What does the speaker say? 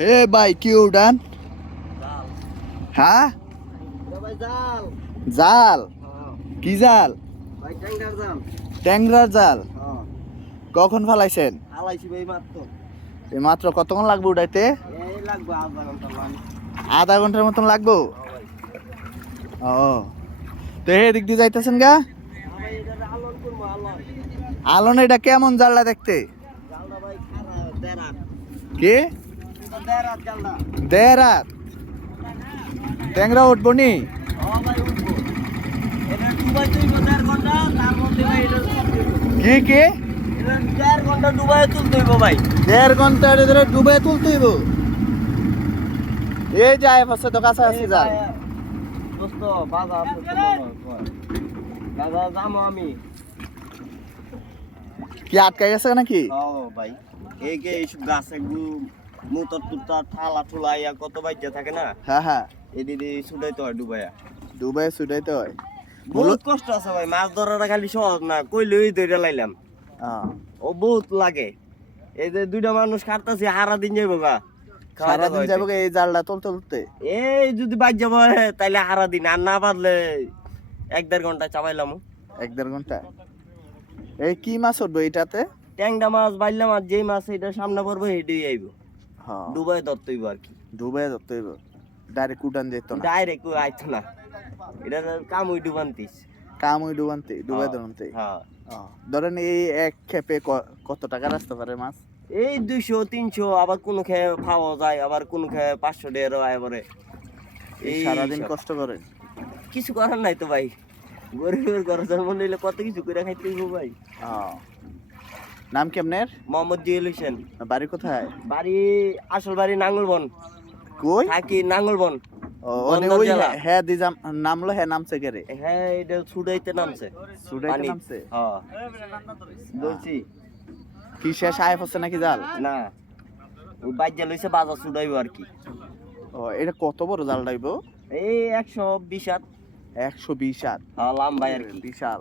হে ভাই কি উড়ান? জাল। হ্যাঁ ভাই জাল। জাল? হ্যাঁ। কি জাল? ভাই ট্যাংরার জাল। ট্যাংরার জাল? হ্যাঁ। কখন ফালাইছেন? হালাইছি ভাই মাত্র। এই মাত্র কতক্ষণ লাগবে উড়াইতে? এই লাগবে আধা ঘন্টা মানে। আধা ঘন্টার মতন লাগবো? হ্যাঁ ভাই। ও তো এদিক দিয়ে যাইতেছেন গা? ভাই এটা আলন করবো আলন। আলন এটা কেমন জালটা দেখতে? জালটা ভাই খারা দেরাত। কি দেরাত জালটা। দেরাত? ট্যাংরা উঠবো নি? হ্যাঁ ভাই উঠবো। এটা ডুবাই তুলবো 1.5 ঘন্টা তার মধ্যে ভাই এটা তুলতে হইবো। কি কি? এটা 1.5 ঘন্টা ডুবাই তুলতে হইবো ভাই। 1.5 ঘন্টা ধরে ডুবে তুলতে হইব? এই যায় পাশে তো কাছাকাছি জাল। দোস্ত বাজার আছে তো মনে হয়। দাদা যাবো আমি। কি আটকে গেছে নাকি? ও ভাই এই যে এইসব গাছে মুতর টুতর ঠালা ঠুলা ইয়া কত বাইজা থাকে না, হ্যাঁ হ্যাঁ, এদিকে ছুটাই তো হয় ডুবাইয়া। ডুবে ছুটাইতে হয়। বহুত কষ্ট আছে ভাই, মাছ ধরাটা খালি সহজ না, কইলেই ধরে লাইলাম। ও বহুত লাগে। এই যে দুইটা মানুষ কাটতাছি সারা দিন যাইব গা, সারাদিন যাবো এই জালটা তুলতে তুলতে। এই যদি বাজ যাবো তাইলে সারা দিন, আর না বাঁধলে 1.5 ঘন্টা চাবাইলাম। 1.5 ঘন্টা? এই কি মাছ উঠবো এটাতে? ট্যাংরা মাছ বাইলাম, আর যেই মাছ এটা সামনে পড়বো হেঁটেই আইব। হ্যাঁ, ডুবাই ধরতে হইব আর কি। ডুবে ধরতে হইব, ডাইরেক্ট উঠান যেত না। ডাইরেক্ট আইতো না, এটা কাম ওই ডুবান্তিস। কাম ওই ডুবানতে ডুবে ধরতে। হ্যাঁ, ধরেন এই এক খেপে কত টাকা আসতে পারে মাছ? এই 200-300, আবার কোনো খেয়ে খাওয়া যায়, আবার কোনো খেয়ে 500 টাকা আয় পরে। এই এই সারাদিন সব। কষ্ট করেন? কিছু করার নাই তো ভাই, গরিবের ঘর জন্ম নিলে কত কিছু করে খাইতে হইব ভাই। নাম কি আপনার? মোহাম্মদ জিয়াউল হোসেন। বাড়ি কোথায়? বাড়ি, আসল বাড়ি নাঙ্গলবন। কই? থাকি নাঙ্গলবন। ওই হ্যাঁ দি নামলো, হ্যাঁ নামছে কে রে? হ্যাঁ এটা ছুটাইতে নামছে। ছুটাইতে নামছে? হ্যাঁ বলছি। কি শেষ আয় হচ্ছে নাকি জাল? না, ওই বাইজা লইছে বাজার ছুটাইবো আর কি। এটা কত বড় জাল ডাইব? এই 120 হাত। 120 হাত? লম্বাই আর কি। বিশাল।